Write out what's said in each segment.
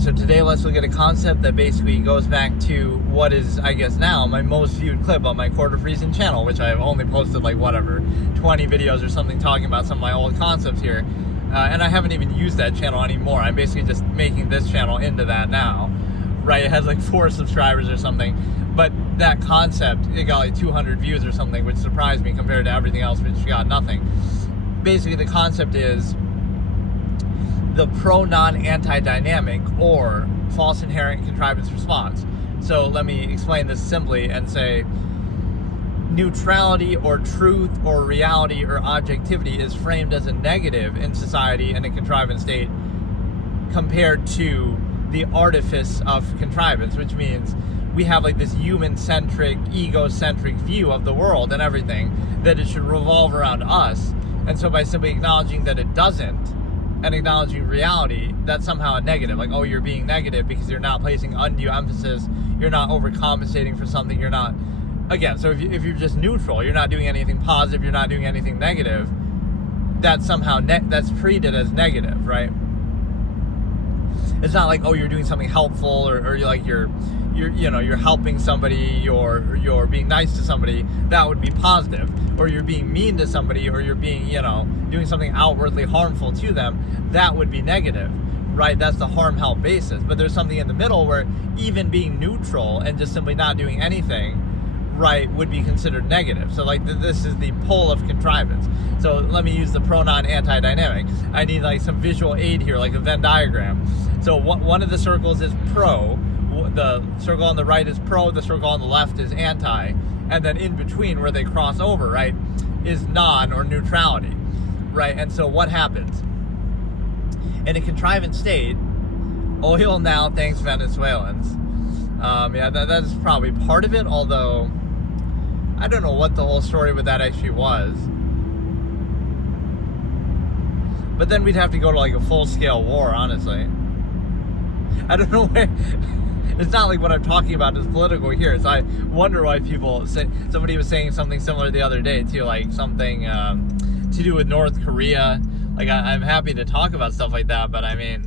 so today let's look at a concept that basically goes back to what is, I guess now, my most viewed clip on my Quarter of Reason channel, which I've only posted like, whatever, 20 videos or something talking about some of my old concepts here. And I haven't even used that channel anymore. I'm basically just making this channel into that now, right? It has like 4 subscribers or something. But that concept, it got like 200 views or something, which surprised me compared to everything else, which got nothing. Basically, the concept is the pro-non-anti dynamic, or false inherent contrivance response. So let me explain this simply and say neutrality or truth or reality or objectivity is framed as a negative in society in a contrivance state compared to the artifice of contrivance, which means we have like this human-centric, egocentric view of the world and everything, that it should revolve around us. And so by simply acknowledging that it doesn't, and acknowledging reality, that's somehow a negative. Like, oh, you're being negative because you're not placing undue emphasis, you're not overcompensating for something, you're not... Again, so if you're just neutral, you're not doing anything positive, you're not doing anything negative, that's somehow, that's treated as negative, right? It's not like, oh, you're doing something helpful, or you're like, you're helping somebody, you're being nice to somebody, that would be positive. Or you're being mean to somebody, or you're being, doing something outwardly harmful to them, that would be negative, right? That's the harm-help basis. But there's something in the middle where even being neutral and just simply not doing anything, right, would be considered negative. So like this is the pole of contrivance. So let me use the pro-non-anti dynamic. I need like some visual aid here, like a Venn diagram. So one of the circles is pro, the circle on the right is pro, the circle on the left is anti, and then in between where they cross over, right, is non or neutrality, right? And so what happens? In a contrivance state, oil now thanks Venezuelans. Yeah, that is probably part of it, although I don't know what the whole story with that actually was. But then we'd have to go to like a full-scale war, honestly. I don't know where... It's not like what I'm talking about is political here. So I wonder why people say... Somebody was saying something similar the other day, too, like something to do with North Korea. Like, I'm happy to talk about stuff like that, but I mean...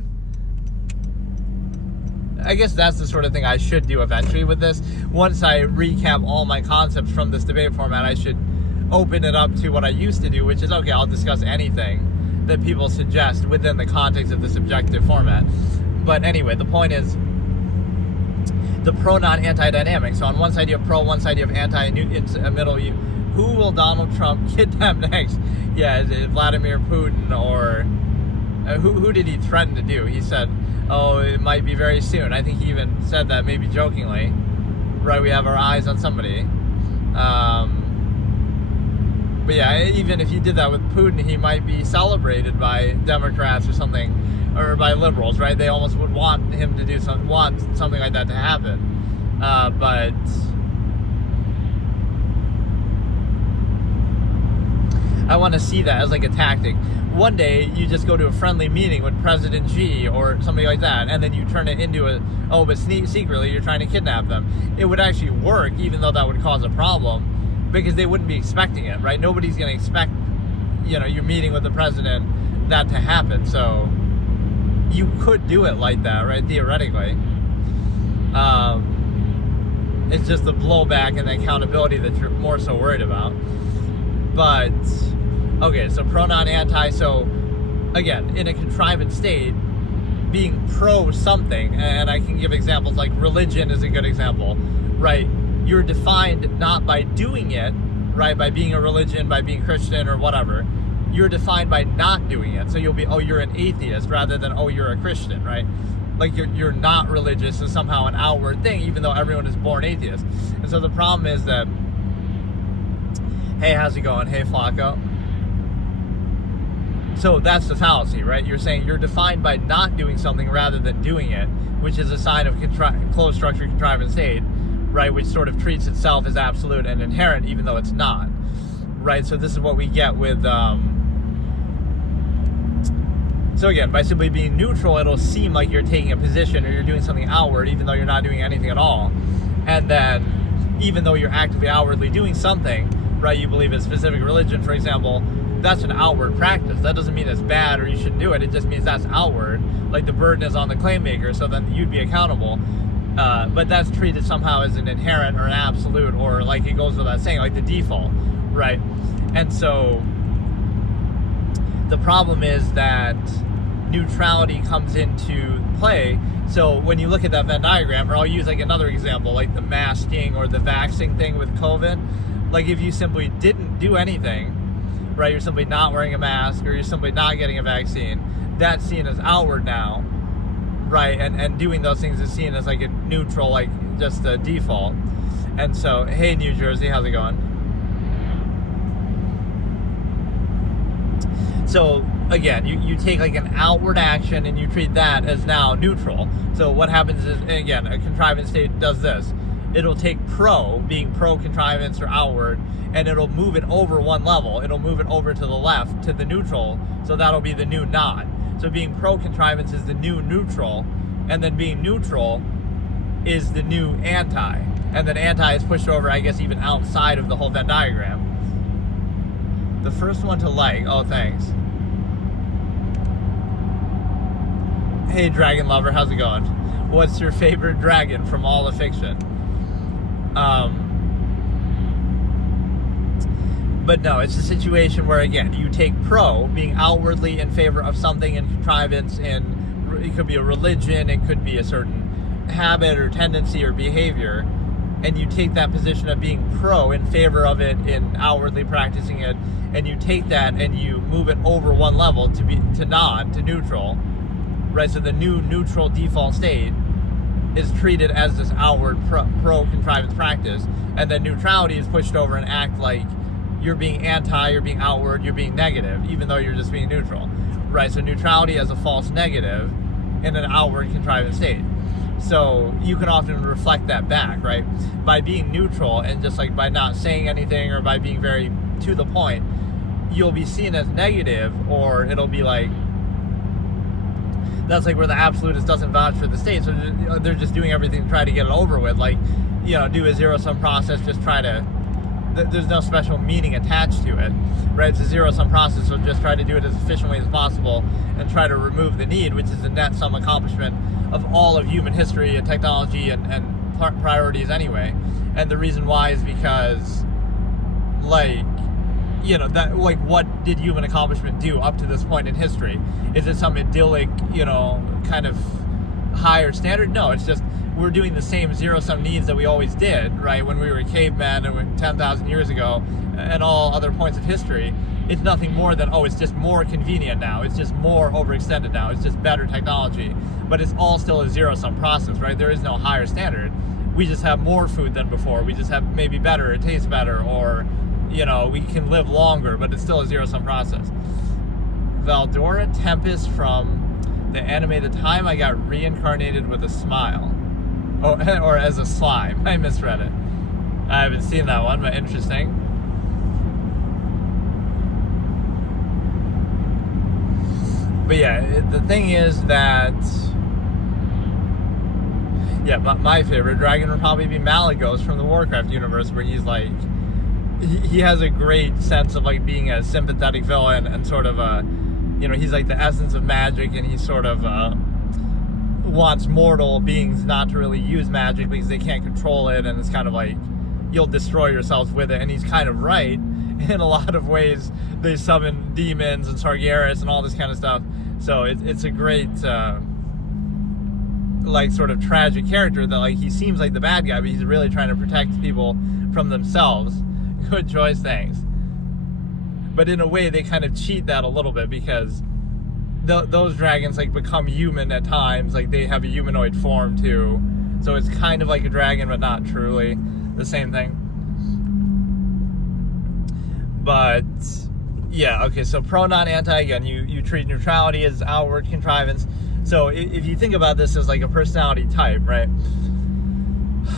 I guess that's the sort of thing I should do eventually with this. Once I recap all my concepts from this debate format, I should open it up to what I used to do, which is, okay, I'll discuss anything that people suggest within the context of this objective format. But anyway, the point is the pro-non-anti dynamic. So on one side you have pro, one side you have anti, and in the middle you... Who will Donald Trump kidnap next? Yeah, is it Vladimir Putin, or... who did he threaten to do? He said... oh, it might be very soon. I think he even said that, maybe jokingly. Right, we have our eyes on somebody. But yeah, even if he did that with Putin, he might be celebrated by Democrats or something, or by liberals, right? They almost would want him to do something like that to happen. But I want to see that as like a tactic. One day you just go to a friendly meeting with President Xi or somebody like that, and then you turn it into but secretly you're trying to kidnap them. It would actually work, even though that would cause a problem, because they wouldn't be expecting it, right? Nobody's going to expect, you're meeting with the president, that to happen. So you could do it like that, right? Theoretically. It's just the blowback and the accountability that you're more so worried about. But... okay, so pro-non-anti, so again, in a contrivance state, being pro-something, and I can give examples like religion is a good example, right? You're defined not by doing it, right, by being a religion, by being Christian or whatever. You're defined by not doing it. So you'll be, oh, you're an atheist, rather than, oh, you're a Christian, right? Like you're not religious is somehow an outward thing, even though everyone is born atheist. And so the problem is that, hey, how's it going? Hey, Flacco. So that's the fallacy, right? You're saying you're defined by not doing something rather than doing it, which is a sign of closed structure contrivance state, right? Which sort of treats itself as absolute and inherent, even though it's not, right? So this is what we get with... So again, by simply being neutral, it'll seem like you're taking a position or you're doing something outward, even though you're not doing anything at all. And then, even though you're actively outwardly doing something, right? You believe in a specific religion, for example, that's an outward practice. That doesn't mean it's bad or you shouldn't do it. It just means that's outward. Like the burden is on the claim maker, so then you'd be accountable. But that's treated somehow as an inherent or an absolute, or like it goes without saying, like the default, right? And so the problem is that neutrality comes into play. So when you look at that Venn diagram, or I'll use like another example, like the masking or the vaxxing thing with COVID. Like if you simply didn't do anything, right, you're simply not wearing a mask, or you're simply not getting a vaccine, that's seen as outward now, right? And doing those things is seen as like a neutral, like just a default. And so, hey New Jersey, how's it going? So again, you take like an outward action and you treat that as now neutral. So what happens is, again, a contrivance state does this. It'll take being pro contrivance or outward, and it'll move it over one level. It'll move it over to the left, to the neutral, so that'll be the new not. So being pro contrivance is the new neutral, and then being neutral is the new anti. And then anti is pushed over, I guess, even outside of the whole Venn diagram. The first one to like, oh thanks. Hey Dragon Lover, how's it going? What's your favorite dragon from all the fiction? But no, it's a situation where, again, you take pro, being outwardly in favor of something in contrivance, and it could be a religion, it could be a certain habit or tendency or behavior, and you take that position of being pro in favor of it, in outwardly practicing it, and you take that and you move it over one level to neutral, right? So the new neutral default state is treated as this outward pro contrivance practice, and then neutrality is pushed over and act like you're being anti, you're being outward, you're being negative, even though you're just being neutral, right? So neutrality as a false negative in an outward contrivance state. So you can often reflect that back, right? By being neutral and just like by not saying anything, or by being very to the point, you'll be seen as negative, or it'll be like, that's like where the absolutist doesn't vouch for the state, so they're just doing everything to try to get it over with, like, you know, do a zero-sum process, just try to, there's no special meaning attached to it, right? It's a zero-sum process, so just try to do it as efficiently as possible and try to remove the need, which is the net sum accomplishment of all of human history and technology and priorities anyway. And the reason why is because, like, you know, that, like, what did human accomplishment do up to this point in history? Is it some idyllic, you know, kind of higher standard? No, it's just we're doing the same zero-sum needs that we always did, right? When we were cavemen and 10,000 years ago and all other points of history. It's nothing more than, oh, it's just more convenient now. It's just more overextended now. It's just better technology. But it's all still a zero-sum process, right? There is no higher standard. We just have more food than before. We just have maybe better, it tastes better, or, you know, we can live longer, but it's still a zero-sum process. Valdora Tempest from the anime The Time I Got Reincarnated with a Smile. Oh, or as a slime. I misread it. I haven't seen that one, but interesting. But yeah, the thing is that, yeah, my favorite dragon would probably be Malagos from the Warcraft universe, where he's like, he has a great sense of like being a sympathetic villain and sort of a, you know, he's like the essence of magic, and he sort of wants mortal beings not to really use magic because they can't control it, and it's kind of like, you'll destroy yourselves with it. And he's kind of right in a lot of ways. They summon demons and Sargeras and all this kind of stuff. So it's a great like sort of tragic character that, like, he seems like the bad guy, but he's really trying to protect people from themselves. Good choice, thanks. But in a way, they kind of cheat that a little bit, because those dragons like become human at times. Like, they have a humanoid form too, so it's kind of like a dragon, but not truly the same thing. But yeah, okay, so pro, not anti. Again, you treat neutrality as outward contrivance. So if you think about this as like a personality type, right?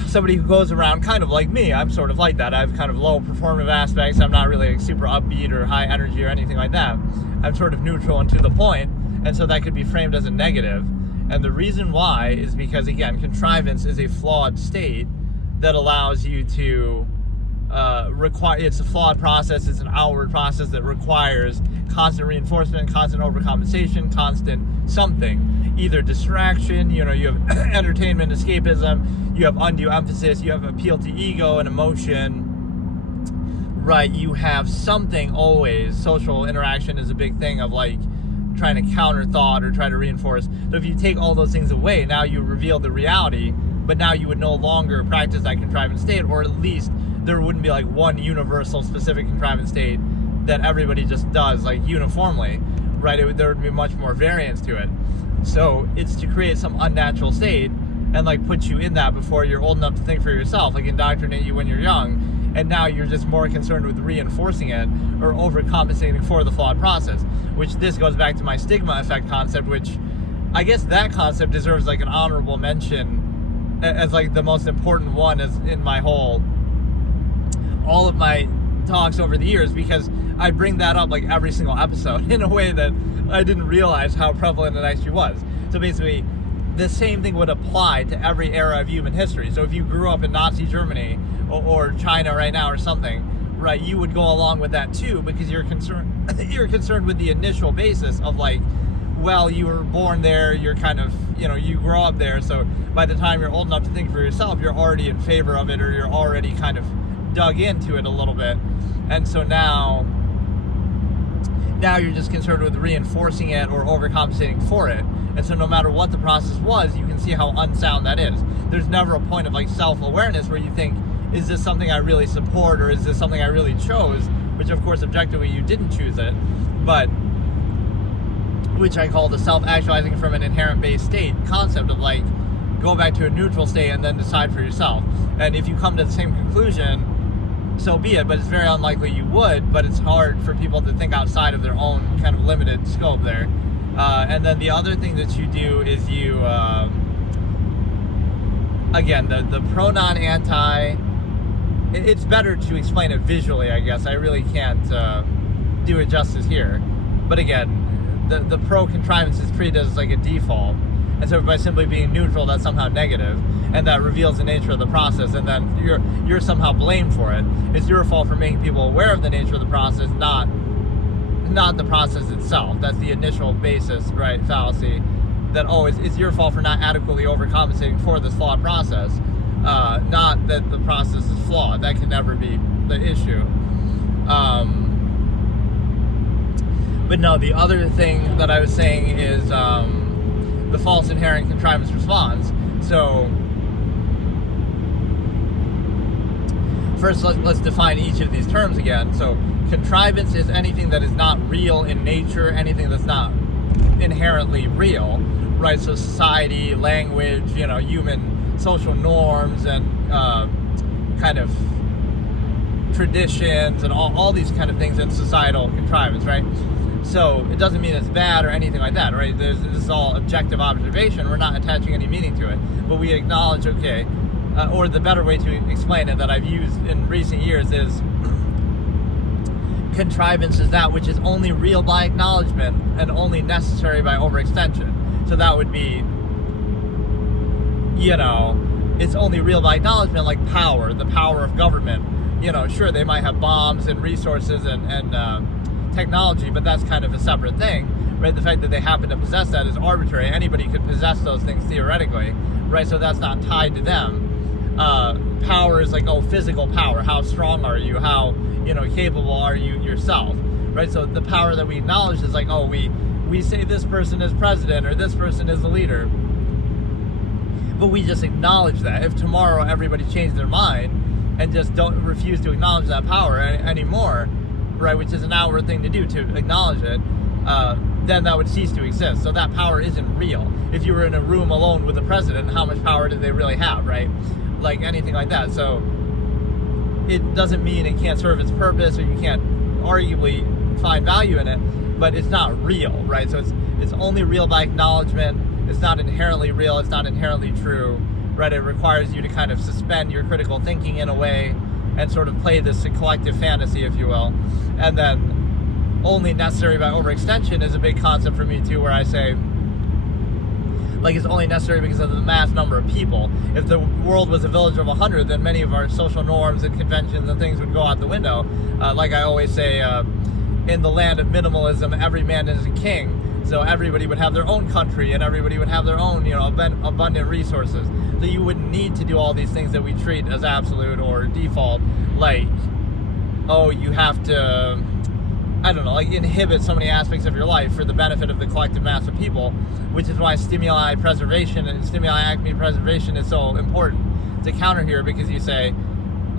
Somebody who goes around kind of like me, I'm sort of like that. I have kind of low performative aspects. I'm not really like super upbeat or high energy or anything like that. I'm sort of neutral and to the point, and so that could be framed as a negative. And the reason why is because, again, contrivance is a flawed state that allows you to it's a flawed process. It's an outward process that requires constant reinforcement, constant overcompensation, constant something, either distraction. You have entertainment, escapism. You have undue emphasis. You have appeal to ego and emotion. Right? You have something always. Social interaction is a big thing of like trying to counter thought or try to reinforce. So if you take all those things away, now you reveal the reality. But now you would no longer practice that contrivance state, or at least there wouldn't be like one universal specific contrivance state that everybody just does like uniformly, right? There would be much more variance to it. So it's to create some unnatural state and like put you in that before you're old enough to think for yourself, like indoctrinate you when you're young, and now you're just more concerned with reinforcing it or overcompensating for the flawed process, which this goes back to my stigma effect concept, which I guess that concept deserves like an honorable mention as like the most important one is in my all of my talks over the years, because I bring that up like every single episode in a way that I didn't realize how prevalent it actually was. So basically, the same thing would apply to every era of human history. So if you grew up in Nazi Germany or China right now or something, right, you would go along with that too, because you're concerned with the initial basis of like, well, you were born there, you're kind of, you grow up there, so by the time you're old enough to think for yourself, you're already in favor of it, or you're already kind of dug into it a little bit. And so now you're just concerned with reinforcing it or overcompensating for it. And so no matter what the process was, you can see how unsound that is. There's never a point of like self-awareness where you think, is this something I really support, or is this something I really chose? Which of course objectively you didn't choose it, but which I call the self-actualizing from an inherent base state concept of like, go back to a neutral state and then decide for yourself. And if you come to the same conclusion, so be it, but it's very unlikely you would, but it's hard for people to think outside of their own kind of limited scope there. And then the other thing that you do is you, again, the pronon anti, it's better to explain it visually, I guess. I really can't do it justice here. But again, the pro-contrivance is treated as like a default. And so by simply being neutral, that's somehow negative, and that reveals the nature of the process, and then you're somehow blamed for it. It's your fault for making people aware of the nature of the process, not the process itself. That's the initial basis, right, fallacy, that it's your fault for not adequately overcompensating for this flawed process, not that the process is flawed. That can never be the issue. But no, the other thing that I was saying is the false inherent contrivance response. So first, let's define each of these terms again. So contrivance is anything that is not real in nature, anything that's not inherently real, right? So society, language, human social norms, and kind of traditions, and all these kind of things in societal contrivance, right? So it doesn't mean it's bad or anything like that, right? This is all objective observation. We're not attaching any meaning to it, but we acknowledge, okay, or the better way to explain it that I've used in recent years is contrivance is that which is only real by acknowledgement and only necessary by overextension. So that would be, it's only real by acknowledgement, like power, the power of government. Sure, they might have bombs and resources and technology, but that's kind of a separate thing, right? The fact that they happen to possess that is arbitrary. Anybody could possess those things theoretically, right? So that's not tied to them. Power is like, physical power. How strong are you? How, capable are you yourself, right? So the power that we acknowledge is like, we say this person is president or this person is the leader, but we just acknowledge that. If tomorrow everybody changed their mind and just don't refuse to acknowledge that power anymore, right, which is an outward thing to do, to acknowledge it, then that would cease to exist. So that power isn't real. If you were in a room alone with the president, how much power did they really have, right? Like anything like that. So it doesn't mean it can't serve its purpose, or you can't arguably find value in it, but it's not real, right? So it's only real by acknowledgement. It's not inherently real. It's not inherently true, right? It requires you to kind of suspend your critical thinking in a way and sort of play this collective fantasy, if you will. And then only necessary by overextension is a big concept for me too, where I say, like it's only necessary because of the mass number of people. If the world was a village of 100, then many of our social norms and conventions and things would go out the window. Like I always say, in the land of minimalism, every man is a king. So everybody would have their own country, and everybody would have their own, abundant resources. So you wouldn't need to do all these things that we treat as absolute or default, like, oh, you have to, I don't know, like inhibit so many aspects of your life for the benefit of the collective mass of people, which is why stimuli preservation and stimuli acme preservation is so important to counter here, because you say,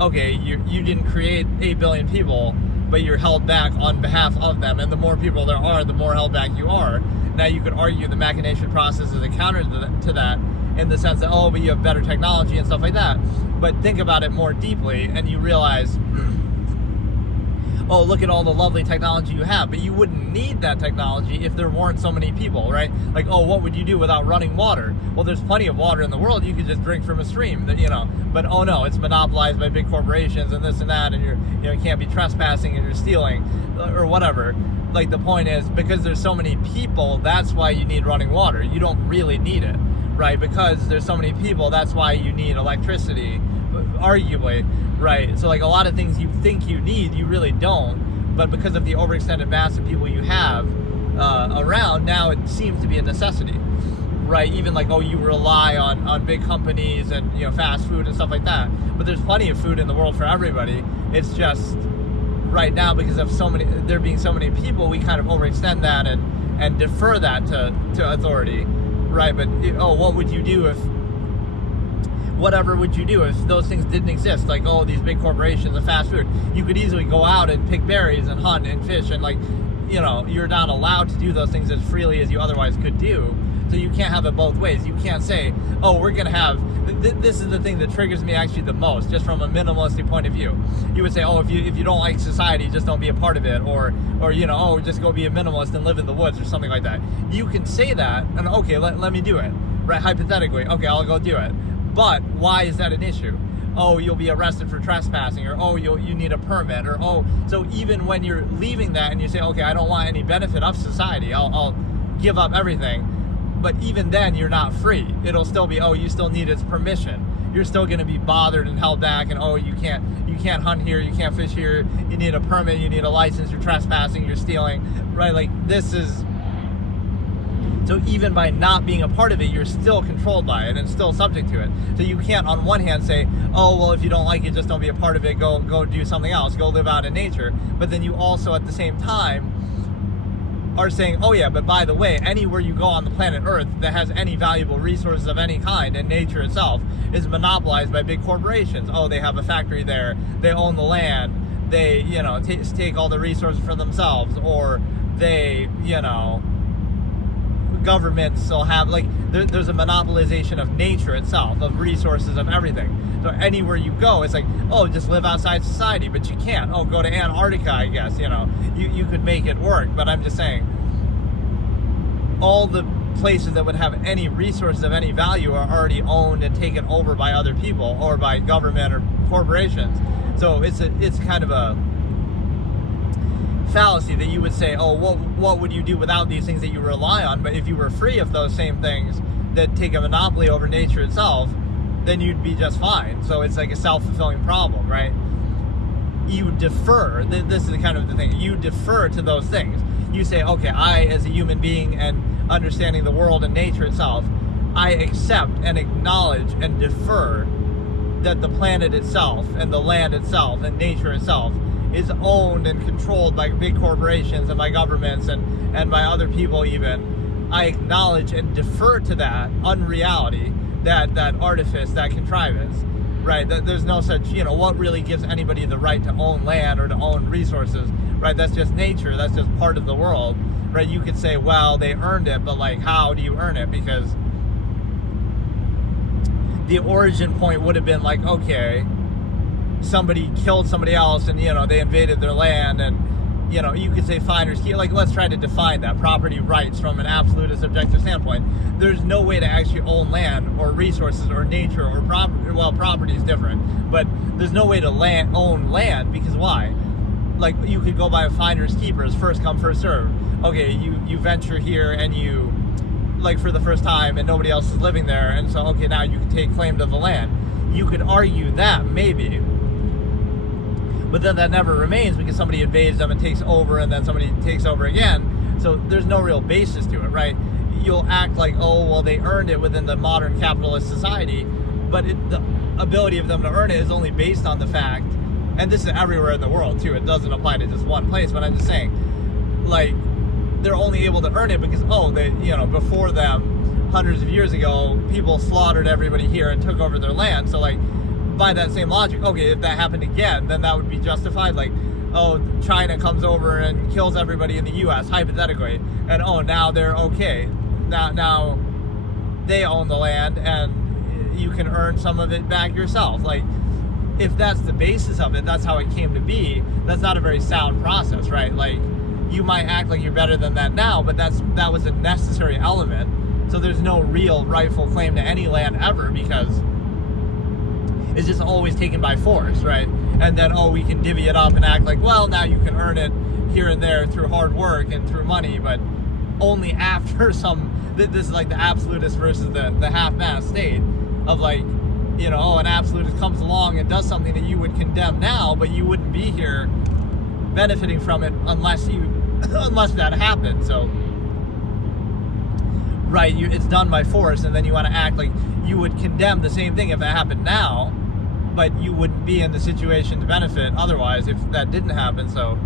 okay, you didn't create 8 billion people, but you're held back on behalf of them, and the more people there are, the more held back you are. Now you could argue the machination process is a counter to that, in the sense that, oh, but you have better technology and stuff like that. But think about it more deeply, and you realize, oh, look at all the lovely technology you have, but you wouldn't need that technology if there weren't so many people, right? Like, oh, what would you do without running water? Well, there's plenty of water in the world. You could just drink from a stream, but oh no, it's monopolized by big corporations and this and that, and you can't be trespassing and you're stealing or whatever. Like, the point is, because there's so many people, that's why you need running water. You don't really need it, right? Because there's so many people, that's why you need electricity, arguably, right? So like a lot of things you think you need, you really don't, but because of the overextended mass of people you have around, now it seems to be a necessity, right? Even like, oh, you rely on big companies and fast food and stuff like that, but there's plenty of food in the world for everybody. It's just right now, because of there being so many people, we kind of overextend that and defer that to authority, right? But what would you do if whatever would you do if those things didn't exist? Like, oh, these big corporations and fast food. You could easily go out and pick berries and hunt and fish, and you're not allowed to do those things as freely as you otherwise could do. So you can't have it both ways. You can't say, oh, we're going to have, this is the thing that triggers me actually the most, just from a minimalistic point of view. You would say, oh, if you don't like society, just don't be a part of it, or oh, just go be a minimalist and live in the woods or something like that. You can say that, and okay, let me do it, right? Hypothetically, okay, I'll go do it. But why is that an issue? Oh, you'll be arrested for trespassing, or oh, you need a permit, or oh. So even when you're leaving that and you say, okay, I don't want any benefit of society, I'll give up everything. But even then, you're not free. It'll still be, oh, you still need its permission. You're still going to be bothered and held back, and oh, you can't hunt here, you can't fish here, you need a permit, you need a license, you're trespassing, you're stealing, right? Like, this is. So even by not being a part of it, you're still controlled by it and still subject to it. So you can't, on one hand, say, oh, well, if you don't like it, just don't be a part of it, go do something else, go live out in nature. But then you also, at the same time, are saying, oh yeah, but by the way, anywhere you go on the planet Earth that has any valuable resources of any kind, and nature itself is monopolized by big corporations. Oh, they have a factory there, they own the land, they, take all the resources for themselves, or they, governments will have, like, there's a monopolization of nature itself, of resources, of everything. So anywhere you go, it's like, oh, just live outside society, but you can't. Oh, go to Antarctica, I guess, you could make it work. But I'm just saying, all the places that would have any resources of any value are already owned and taken over by other people, or by government or corporations. So it's kind of a fallacy that you would say, oh, what would you do without these things that you rely on? But if you were free of those same things that take a monopoly over nature itself, then you'd be just fine. So it's like a self-fulfilling problem, right? You defer. This is kind of the thing. You defer to those things. You say, okay, I, as a human being and understanding the world and nature itself, I accept and acknowledge and defer that the planet itself and the land itself and nature itself is owned and controlled by big corporations and by governments and by other people even. I acknowledge and defer to that unreality, that artifice, that contrivance, right? There's no such, what really gives anybody the right to own land or to own resources, right? That's just nature. That's just part of the world, right? You could say, well, they earned it, but like, how do you earn it? Because the origin point would have been like, okay, somebody killed somebody else and, they invaded their land, and, you could say finders keep, like, let's try to define that property rights from an absolute subjective standpoint. There's no way to actually own land or resources or nature or property. Well, property is different, but there's no way to own land, because why? Like, you could go by finders keepers, first come, first serve. Okay, you venture here and you like for the first time and nobody else is living there, and so okay, now you can take claim to the land. You could argue that maybe, but then that never remains because somebody invades them and takes over, and then somebody takes over again. So there's no real basis to it, right? You'll act like, oh, well, they earned it within the modern capitalist society, but the ability of them to earn it is only based on the fact, and this is everywhere in the world too, it doesn't apply to just one place, but I'm just saying, like, they're only able to earn it because, oh, they, before them, hundreds of years ago, people slaughtered everybody here and took over their land. So, like, by that same logic, okay, if that happened again, then that would be justified. Like, oh, China comes over and kills everybody in the U.S., hypothetically, and oh, now they're okay. Now they own the land, and you can earn some of it back yourself. Like, if that's the basis of it, that's how it came to be, that's not a very sound process, right? Like, you might act like you're better than that now, but that was a necessary element. So there's no real rightful claim to any land ever, because it's just always taken by force, right? And then, oh, we can divvy it up and act like, well, now you can earn it here and there through hard work and through money, but only after this is like the absolutist versus the half-mast state of, like, oh, an absolutist comes along and does something that you would condemn now, but you wouldn't be here benefiting from it unless that happened. So, right, it's done by force, and then you want to act like you would condemn the same thing if it happened now, but you wouldn't be in the situation to benefit otherwise if that didn't happen. So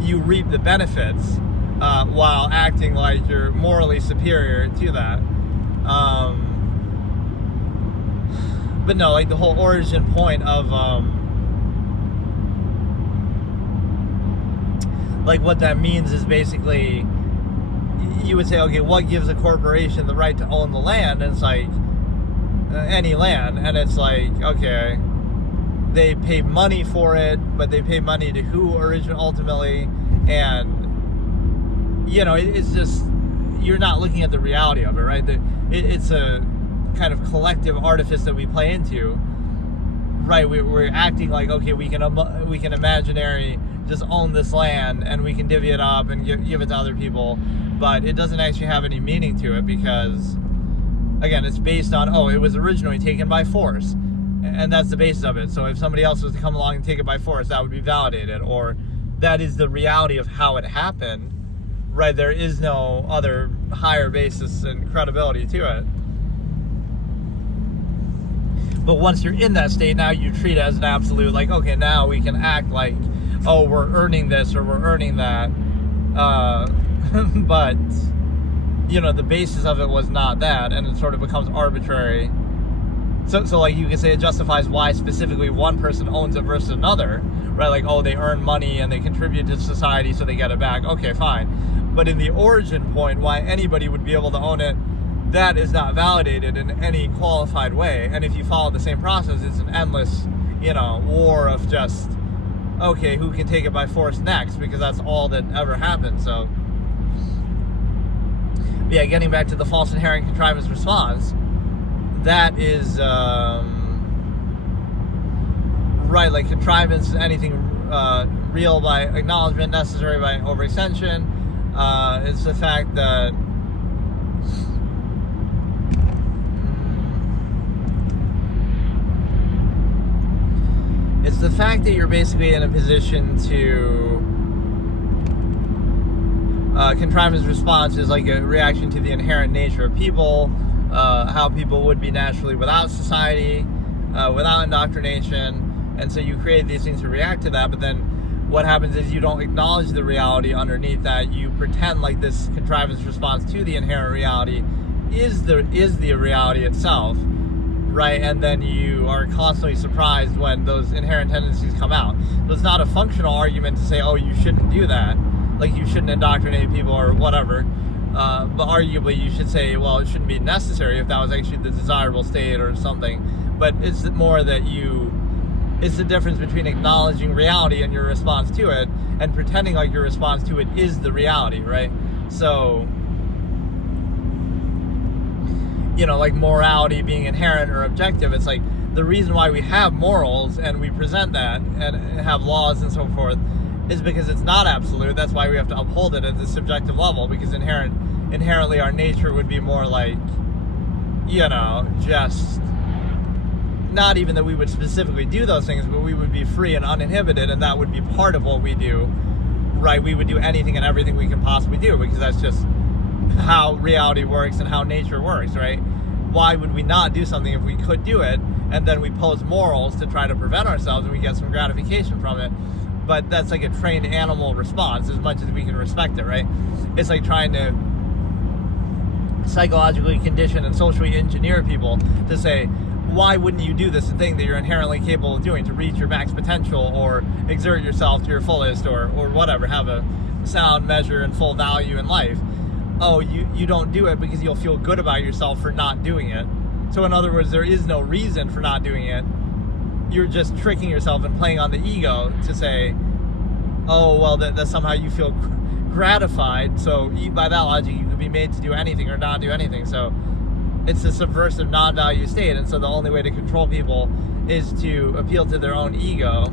you reap the benefits while acting like you're morally superior to that. But no, like, the whole origin point of like, what that means is basically, you would say, okay, what gives a corporation the right to own the land? And it's like, any land. And it's like, okay, they pay money for it, but they pay money to who ultimately? And, it's just, you're not looking at the reality of it, right? It's a kind of collective artifice that we play into, right? We're acting like, okay, we can imaginary just own this land, and we can divvy it up and give it to other people, but it doesn't actually have any meaning to it, because, again, it's based on, oh, it was originally taken by force, and that's the basis of it. So if somebody else was to come along and take it by force, that would be validated, or that is the reality of how it happened, right? There is no other higher basis and credibility to it. But once you're in that state, now you treat it as an absolute, like, okay, now we can act like, oh, we're earning this or we're earning that. But, the basis of it was not that, and it sort of becomes arbitrary. So like, you can say it justifies why specifically one person owns it versus another, right? Like, oh, they earn money and they contribute to society, so they get it back. Okay, fine. But in the origin point, why anybody would be able to own it, that is not validated in any qualified way. And if you follow the same process, it's an endless, war of just, okay, who can take it by force next, because that's all that ever happened. So, yeah, getting back to the false inherent contrivance response, that is, right, like, contrivance is anything real by acknowledgement, necessary by overextension. It's the fact that you're basically in a position to contrivance response is like a reaction to the inherent nature of people, how people would be naturally without society, without indoctrination, and so you create these things to react to that. But then what happens is you don't acknowledge the reality underneath that. You pretend like this contrivance response to the inherent reality is the reality itself, right? And then you are constantly surprised when those inherent tendencies come out. So it's not a functional argument to say, oh, you shouldn't do that, like you shouldn't indoctrinate people or whatever, but arguably you should say, well, it shouldn't be necessary if that was actually the desirable state or something. But it's more that it's the difference between acknowledging reality and your response to it, and pretending like your response to it is the reality, right? So, like morality being inherent or objective, it's like the reason why we have morals and we present that and have laws and so forth is because it's not absolute. That's why we have to uphold it at the subjective level, because inherent inherently our nature would be more like, just not even that we would specifically do those things, but we would be free and uninhibited, and that would be part of what we do, right? We would do anything and everything we can possibly do, because that's just how reality works and how nature works, right? Why would we not do something if we could do it, and then we pose morals to try to prevent ourselves, and we get some gratification from it? But that's like a trained animal response, as much as we can respect it, right? It's like trying to psychologically condition and socially engineer people to say, why wouldn't you do this thing that you're inherently capable of doing to reach your max potential, or exert yourself to your fullest, or whatever, have a sound measure and full value in life? Oh, you don't do it because you'll feel good about yourself for not doing it. So in other words, there is no reason for not doing it. You're just tricking yourself and playing on the ego to say, oh, well, that somehow you feel gratified, so by that logic you could be made to do anything or not do anything. So it's a subversive non-value state, and so the only way to control people is to appeal to their own ego.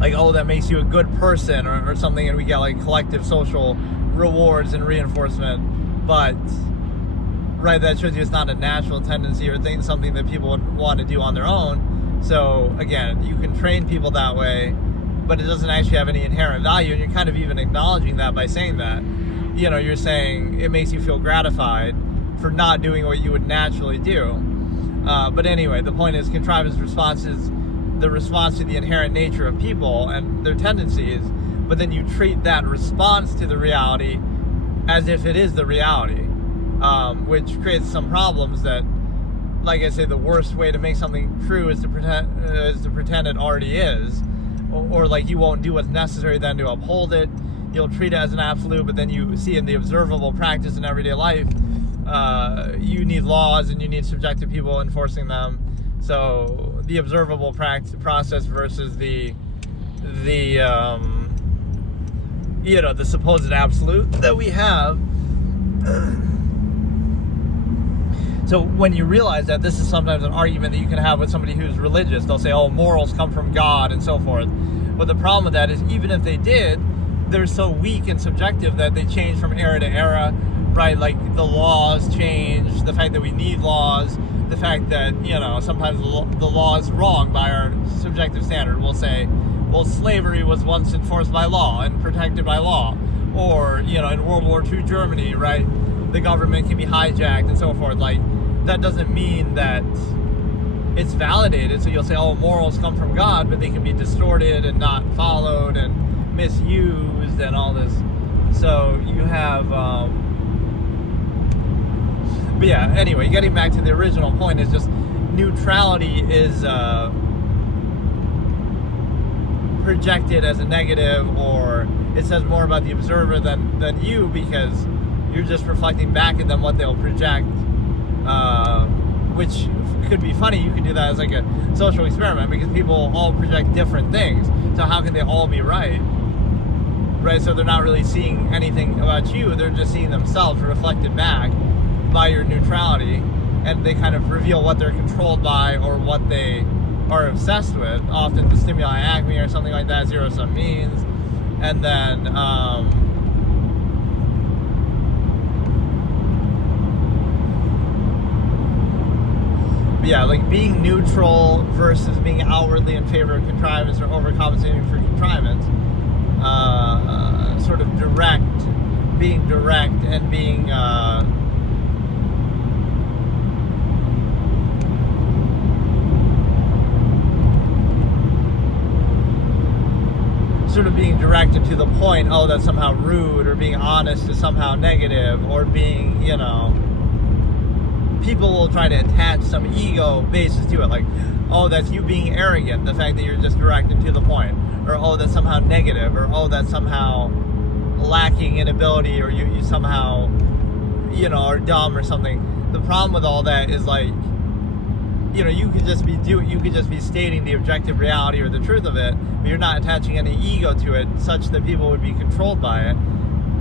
Like, oh, that makes you a good person or something, and we get like collective social rewards and reinforcement. But right, that shows you it's not a natural tendency or something that people would want to do on their own. So again, you can train people that way, but it doesn't actually have any inherent value, and you're kind of even acknowledging that by saying that. You're saying it makes you feel gratified for not doing what you would naturally do. But anyway, the point is, contrivance response is the response to the inherent nature of people and their tendencies, but then you treat that response to the reality as if it is the reality, which creates some problems that, like I say, the worst way to make something true is to pretend it already is, or like you won't do what's necessary then to uphold it. You'll treat it as an absolute, but then you see in the observable practice in everyday life, you need laws and you need subjective people enforcing them. So the observable process versus the supposed absolute that we have. So when you realize that, this is sometimes an argument that you can have with somebody who's religious. They'll say, oh, morals come from God and so forth. But the problem with that is, even if they did, they're so weak and subjective that they change from era to era, right? Like the laws change, the fact that we need laws, the fact that, sometimes the law is wrong by our subjective standard. We'll say, well, slavery was once enforced by law and protected by law. Or, in World War II Germany, right, the government can be hijacked and so forth. Like, that doesn't mean that it's validated. So you'll say, oh, morals come from God, but they can be distorted and not followed and misused and all this. So you have but yeah, anyway, getting back to the original point, is just neutrality is projected as a negative, or it says more about the observer than you, because you're just reflecting back at them what they'll project, which could be funny. You can do that as like a social experiment, because people all project different things, so how can they all be right? So they're not really seeing anything about you, they're just seeing themselves reflected back by your neutrality, and they kind of reveal what they're controlled by or what they are obsessed with. Often the stimuli acme or something like that, zero-sum means. And then yeah, like being neutral versus being outwardly in favor of contrivance or overcompensating for contrivance, sort of being direct and being sort of being directed to the point, oh, that's somehow rude, or being honest is somehow negative, or being, people will try to attach some ego basis to it, like, oh, that's you being arrogant, the fact that you're just direct and to the point, or oh, that's somehow negative, or oh, that's somehow lacking in ability, or you somehow, are dumb or something. The problem with all that is, like, you could just be stating the objective reality or the truth of it, but you're not attaching any ego to it such that people would be controlled by it.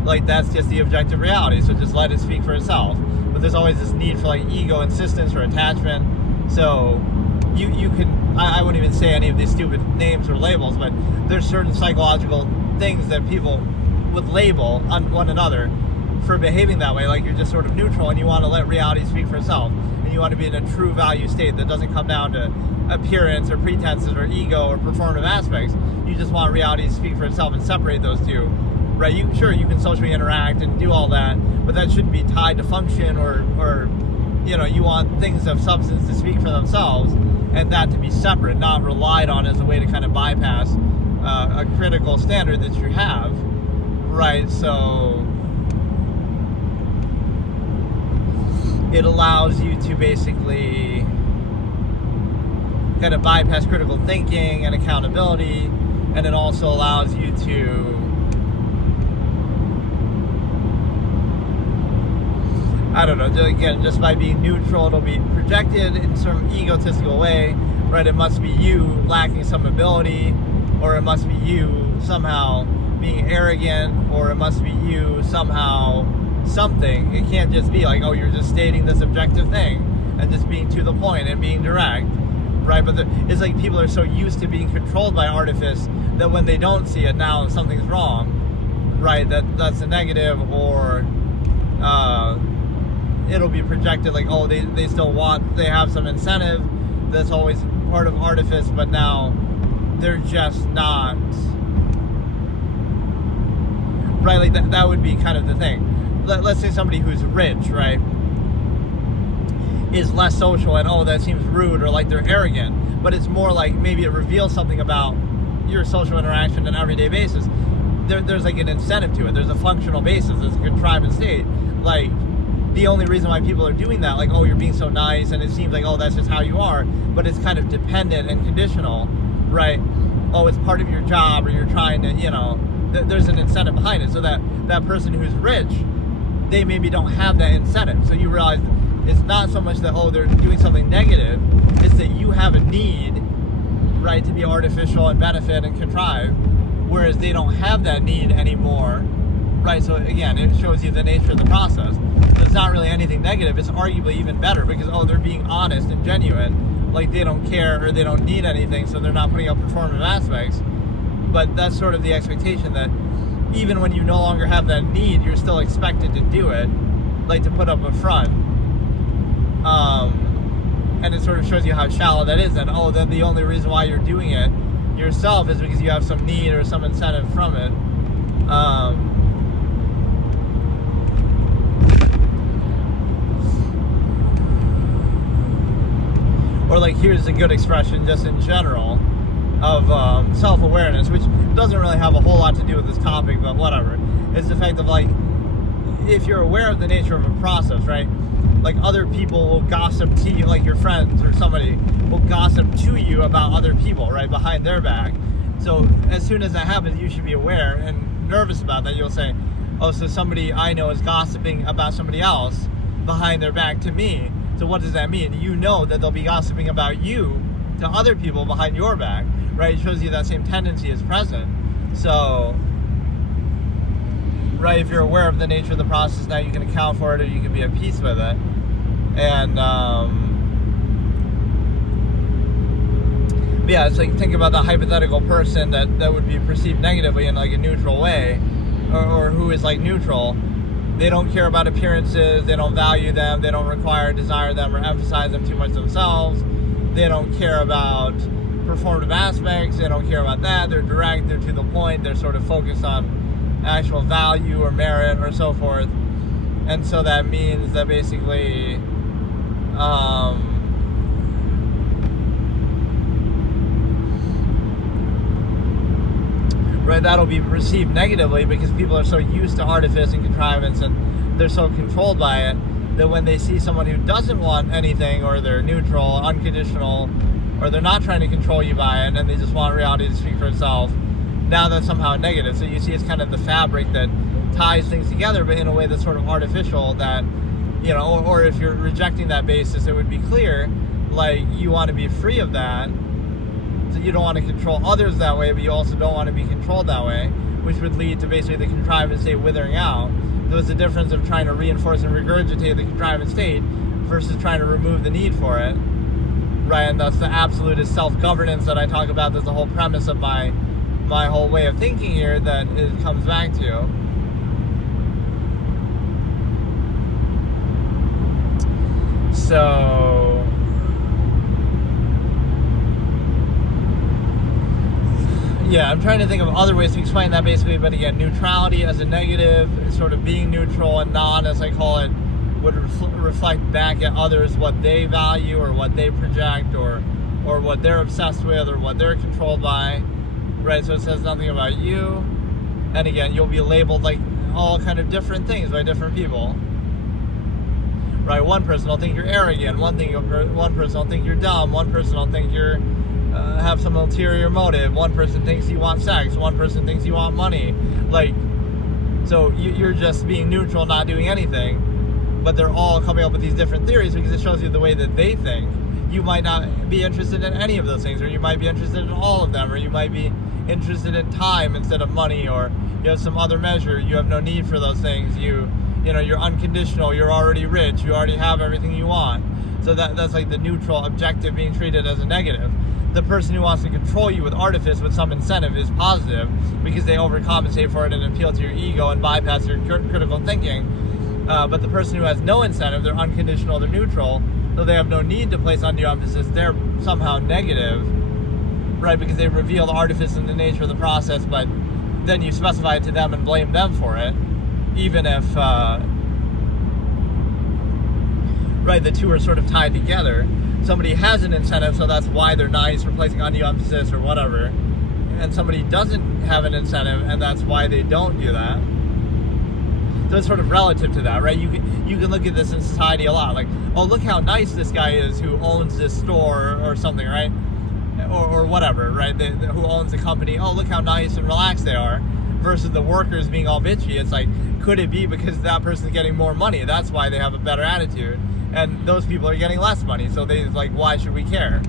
Like, that's just the objective reality, so just let it speak for itself. But there's always this need for, like, ego insistence or attachment. So you can, I wouldn't even say any of these stupid names or labels, but there's certain psychological things that people would label on one another for behaving that way, like you're just sort of neutral and you want to let reality speak for itself, and you want to be in a true value state that doesn't come down to appearance or pretenses or ego or performative aspects. You just want reality to speak for itself and separate those two, right? You can socially interact and do all that, but that shouldn't be tied to function or you want things of substance to speak for themselves, and that to be separate, not relied on as a way to kind of bypass a critical standard that you have, right? So it allows you to basically kind of bypass critical thinking and accountability, and it also allows you to again, just by being neutral, it'll be projected in some egotistical way, right? It must be you lacking some ability, or it must be you somehow being arrogant, or it must be you somehow something. It can't just be like, oh, you're just stating this objective thing and just being to the point and being direct, right? But it's like people are so used to being controlled by artifice that when they don't see it, now something's wrong, right? That's a negative, or it'll be projected like, oh, they still they have some incentive that's always part of artifice, but now they're just not, right? Like that would be kind of the thing. Let's say somebody who's rich, right, is less social, and oh, that seems rude, or like they're arrogant, but it's more like maybe it reveals something about your social interaction on an everyday basis. There's like an incentive to it. There's a functional basis. There's a contrivance state. Like, the only reason why people are doing that, like, oh, you're being so nice, and it seems like, oh, that's just how you are, but it's kind of dependent and conditional, right? Oh, it's part of your job, or you're trying to, there's an incentive behind it. So that person who's rich, they maybe don't have that incentive. So you realize it's not so much that, oh, they're doing something negative, it's that you have a need, right, to be artificial and benefit and contrive, whereas they don't have that need anymore, right? So again, it shows you the nature of the process. It's not really anything negative. It's arguably even better because, oh, they're being honest and genuine, like they don't care or they don't need anything, so they're not putting up performative aspects. But that's sort of the expectation, that even when you no longer have that need, you're still expected to do it, like to put up a front. And it sort of shows you how shallow that is, and oh, then the only reason why you're doing it yourself is because you have some need or some incentive from it. Or like, here's a good expression just in general of self-awareness, which doesn't really have a whole lot to do with this topic, but whatever. It's the fact of, like, if you're aware of the nature of a process, right? Like, other people will gossip to you, like your friends or somebody will gossip to you about other people, right, behind their back. So as soon as that happens, you should be aware and nervous about that. You'll say, oh, so somebody I know is gossiping about somebody else behind their back to me. So what does that mean? You know that they'll be gossiping about you to other people behind your back, right? It shows you that same tendency is present. So, right, if you're aware of the nature of the process, now you can account for it, or you can be at peace with it. And yeah, it's like, think about the hypothetical person that would be perceived negatively in like a neutral way, or who is like neutral. They don't care about appearances, they don't value them, they don't require, desire them, or emphasize them too much themselves. They don't care about performative aspects, they don't care about that. They're direct, they're to the point, they're sort of focused on actual value or merit or so forth. And so that means that basically right, that'll be received negatively because people are so used to artifice and contrivance, and they're so controlled by it, that when they see someone who doesn't want anything, or they're neutral, unconditional, or they're not trying to control you by it, and they just want reality to speak for itself, now that's somehow negative. So you see it's kind of the fabric that ties things together, but in a way that's sort of artificial, that, or if you're rejecting that basis, it would be clear, like, you want to be free of that. So you don't want to control others that way, but you also don't want to be controlled that way, which would lead to basically the contrivance state withering out. There's a difference of trying to reinforce and regurgitate the contrivance state versus trying to remove the need for it, right? And that's the absolutist self-governance that I talk about. That's the whole premise of my my whole way of thinking here that it comes back to. So yeah, I'm trying to think of other ways to explain that basically, but again, neutrality as a negative, sort of being neutral, and non, as I call it, would reflect back at others what they value or what they project or what they're obsessed with or what they're controlled by, right? So it says nothing about you. And again, you'll be labeled like all kind of different things by different people, right? One person will think you're arrogant, one person will think you're dumb, one person will think you're have some ulterior motive, one person thinks you want sex, one person thinks you want money, like, so you're just being neutral, not doing anything, but they're all coming up with these different theories because it shows you the way that they think. You might not be interested in any of those things, or you might be interested in all of them, or you might be interested in time instead of money, or you have some other measure, you have no need for those things, you know, you're unconditional, you're already rich, you already have everything you want. So that's like the neutral objective being treated as a negative. The person who wants to control you with artifice, with some incentive, is positive because they overcompensate for it and appeal to your ego and bypass your critical thinking. But the person who has no incentive, they're unconditional, they're neutral, so they have no need to place undue emphasis, they're somehow negative, right? Because they reveal the artifice and the nature of the process, but then you specify it to them and blame them for it, even if, right, the two are sort of tied together. Somebody has an incentive, so that's why they're nice or placing undue emphasis or whatever. And somebody doesn't have an incentive, and that's why they don't do that. So it's sort of relative to that, right? You can look at this in society a lot. Like, oh, look how nice this guy is who owns this store or something, right? Or whatever, right? Who owns the company. Oh, look how nice and relaxed they are. Versus the workers being all bitchy. It's like, could it be because that person's getting more money? That's why they have a better attitude. And those people are getting less money, so they like, why should we care,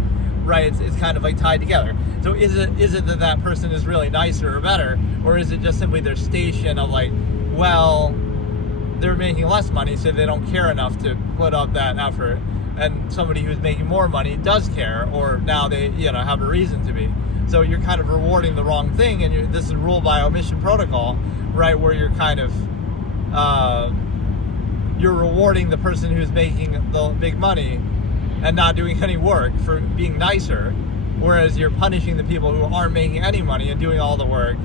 right? It's kind of like tied together. So is it that person is really nicer or better, or is it just simply their station of like, well, they're making less money, so they don't care enough to put up that effort, and somebody who's making more money does care, or now they have a reason to be. So you're kind of rewarding the wrong thing, and this is rule by omission protocol, right? Where you're kind of you're rewarding the person who's making the big money and not doing any work for being nicer, whereas you're punishing the people who aren't making any money and doing all the work,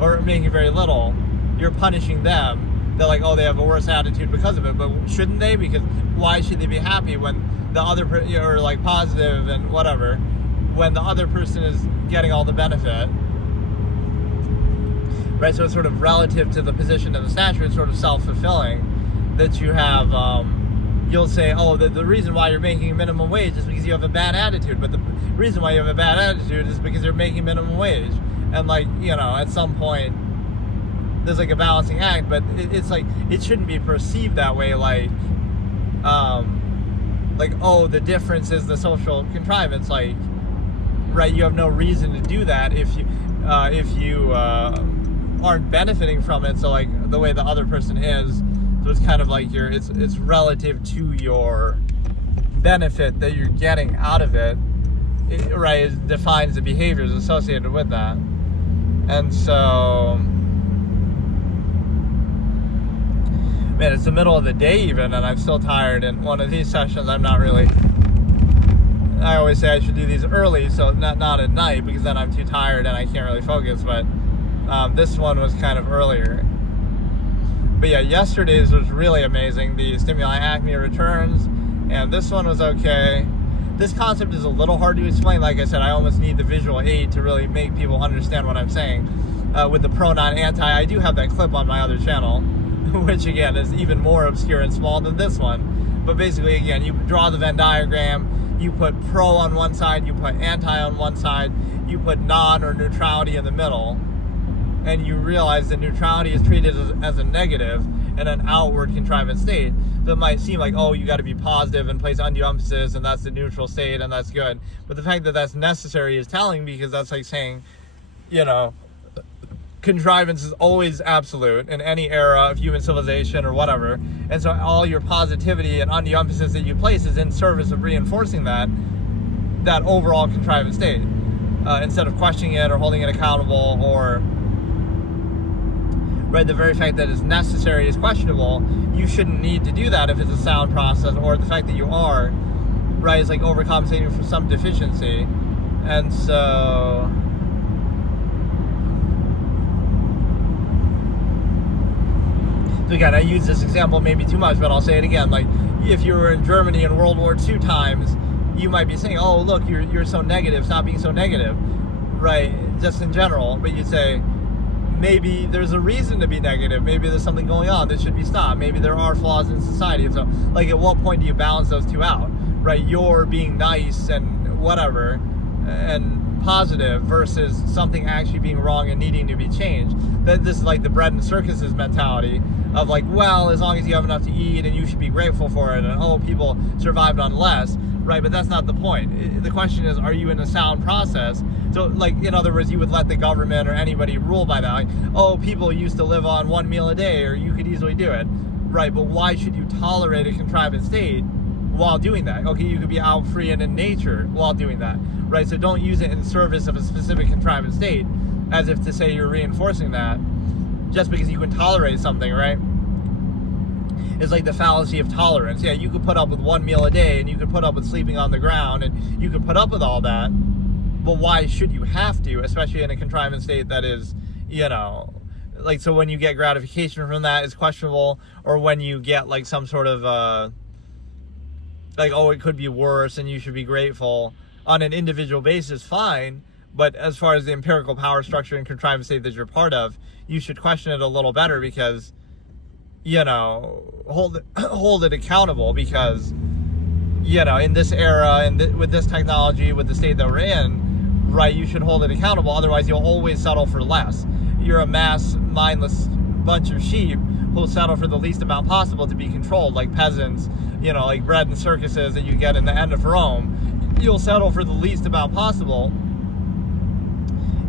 or making very little. You're punishing them. They're like, oh, they have a worse attitude because of it, but shouldn't they? Because why should they be happy when the other person, or like positive and whatever, when the other person is getting all the benefit, right? So it's sort of relative to the position of the statue. It's sort of self-fulfilling. That you have, you'll say, oh, the reason why you're making minimum wage is because you have a bad attitude, but the reason why you have a bad attitude is because you're making minimum wage. And like, at some point, there's like a balancing act, but it's like, it shouldn't be perceived that way, like, oh, the difference is the social contrivance, like, right, you have no reason to do that if you aren't benefiting from it, so like, the way the other person is. So it's kind of like it's relative to your benefit that you're getting out of it, right? It defines the behaviors associated with that. And so, man, it's the middle of the day even, and I'm still tired. And one of these sessions, I'm not really. I always say I should do these early, so not at night, because then I'm too tired and I can't really focus. But this one was kind of earlier. But yeah, yesterday's was really amazing. The stimuli acme returns, and this one was okay. This concept is a little hard to explain. Like I said, I almost need the visual aid to really make people understand what I'm saying. With the pronon anti, I do have that clip on my other channel, which again is even more obscure and small than this one. But basically, again, you draw the Venn diagram, you put pro on one side, you put anti on one side, you put non or neutrality in the middle, and you realize that neutrality is treated as a negative in an outward contrivance state. So it might seem like, oh, you got to be positive and place undue emphasis, and that's the neutral state, and that's good. But the fact that that's necessary is telling, because that's like saying, contrivance is always absolute in any era of human civilization or whatever. And so all your positivity and undue emphasis that you place is in service of reinforcing that overall contrivance state. instead of questioning it or holding it accountable, or right, the very fact that it's necessary is questionable. You shouldn't need to do that if it's a sound process, or the fact that you are, right, is like overcompensating for some deficiency. And so again, I use this example maybe too much, but I'll say it again. Like, if you were in Germany in World War II times, you might be saying, oh, look, you're so negative, stop being so negative, right, just in general. But you'd say, maybe there's a reason to be negative. Maybe there's something going on that should be stopped. Maybe there are flaws in society. And so, like, at what point do you balance those two out, right? You're being nice and whatever and positive versus something actually being wrong and needing to be changed. That this is like the bread and circuses mentality of like, well, as long as you have enough to eat and you should be grateful for it, and oh, people survived on less, right? But that's not the point. The question is, are you in a sound process? So, like, in other words, you would let the government or anybody rule by that. Like, oh, people used to live on 1 meal a day, or you could easily do it, right? But why should you tolerate a contrivance state while doing that? Okay, you could be out free and in nature while doing that, right? So don't use it in service of a specific contrivance state as if to say you're reinforcing that just because you can tolerate something, right? It's like the fallacy of tolerance. Yeah, you could put up with 1 meal a day, and you could put up with sleeping on the ground, and you could put up with all that, but why should you have to, especially in a contrivance state that is, you know, like, so when you get gratification from that is questionable, or when you get like some sort of like, oh, it could be worse and you should be grateful on an individual basis, fine. But as far as the empirical power structure and contrivance state that you're part of, you should question it a little better, because, you know, hold it accountable, because, you know, in this era and with this technology, with the state that we're in, right, you should hold it accountable. Otherwise, you'll always settle for less. You're a mass, mindless bunch of sheep who'll settle for the least amount possible to be controlled, like peasants, you know, like bread and circuses that you get in the end of Rome. You'll settle for the least amount possible,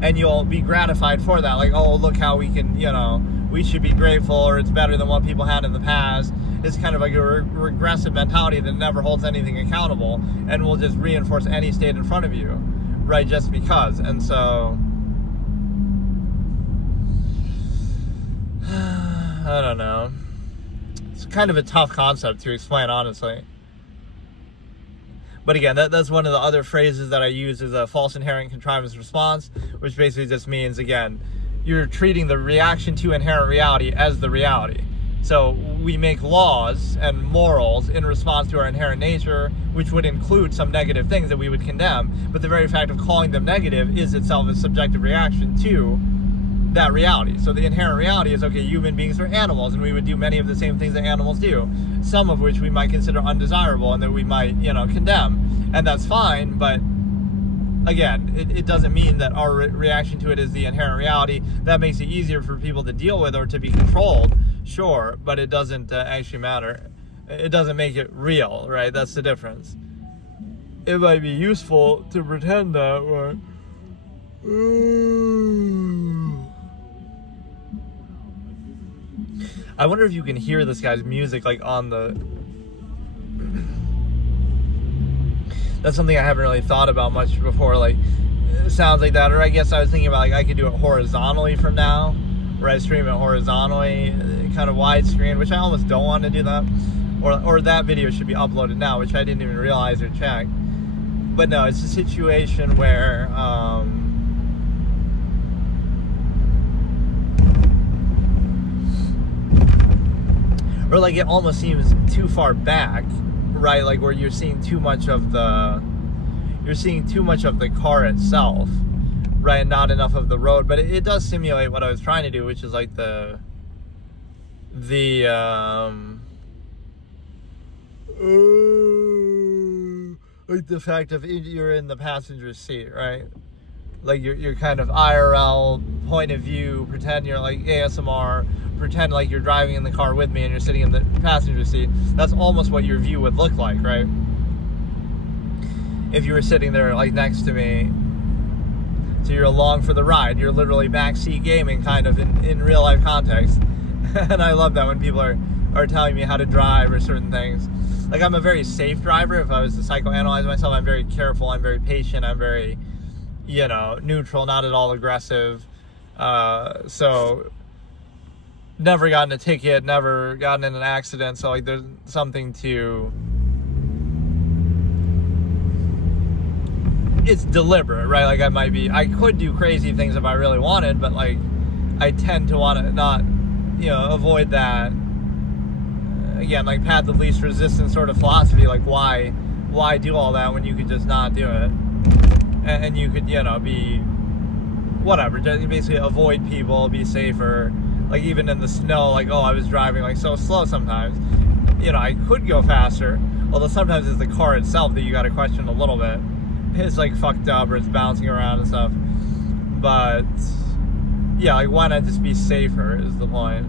and you'll be gratified for that. Like, oh, look how we can, you know, we should be grateful, or it's better than what people had in the past. It's kind of like a regressive mentality that never holds anything accountable and will just reinforce any state in front of you, right, just because. And so, I don't know. It's kind of a tough concept to explain, honestly. But again, that's one of the other phrases that I use, is a false inherent contrivance response, which basically just means, again, you're treating the reaction to inherent reality as the reality. So we make laws and morals in response to our inherent nature, which would include some negative things that we would condemn, but the very fact of calling them negative is itself a subjective reaction to that reality. So the inherent reality is, okay, human beings are animals, and we would do many of the same things that animals do, some of which we might consider undesirable and that we might, you know, condemn, and that's fine. But again, it doesn't mean that our reaction to it is the inherent reality. That makes it easier for people to deal with or to be controlled, sure, but it doesn't actually matter. It doesn't make it real, right? That's the difference. It might be useful to pretend that, or I wonder if you can hear this guy's music, like, on the... That's something I haven't really thought about much before, like, sounds like that. Or I guess I was thinking about, like, I could do it horizontally from now, where I stream it horizontally, kind of widescreen, which I almost don't want to do that. Or that video should be uploaded now, which I didn't even realize or check. But no, it's a situation where... or like it almost seems too far back, right? Like where you're seeing too much of the car itself, right? And not enough of the road. But it does simulate what I was trying to do, which is like the fact of you're in the passenger seat, right? Like you're kind of IRL point of view, pretend you're like ASMR, pretend like you're driving in the car with me and you're sitting in the passenger seat. That's almost what your view would look like, right? If you were sitting there like next to me. So you're along for the ride. You're literally backseat gaming kind of in real life context. And I love that when people are telling me how to drive or certain things. Like, I'm a very safe driver. If I was to psychoanalyze myself, I'm very careful, I'm very patient, I'm very you know, neutral, not at all aggressive. So never gotten a ticket, never gotten in an accident. So like there's something to, it's deliberate, right? Like I could do crazy things if I really wanted, but like I tend to want to not, you know, avoid that. Again, like path of least resistance sort of philosophy. Like why do all that when you could just not do it? And you could, you know, be whatever, just basically avoid people, be safer. Like even in the snow, like, oh, I was driving like so slow sometimes. You know, I could go faster, although sometimes it's the car itself that you got to question a little bit. It's like fucked up or it's bouncing around and stuff. But yeah, like why not just be safer is the point.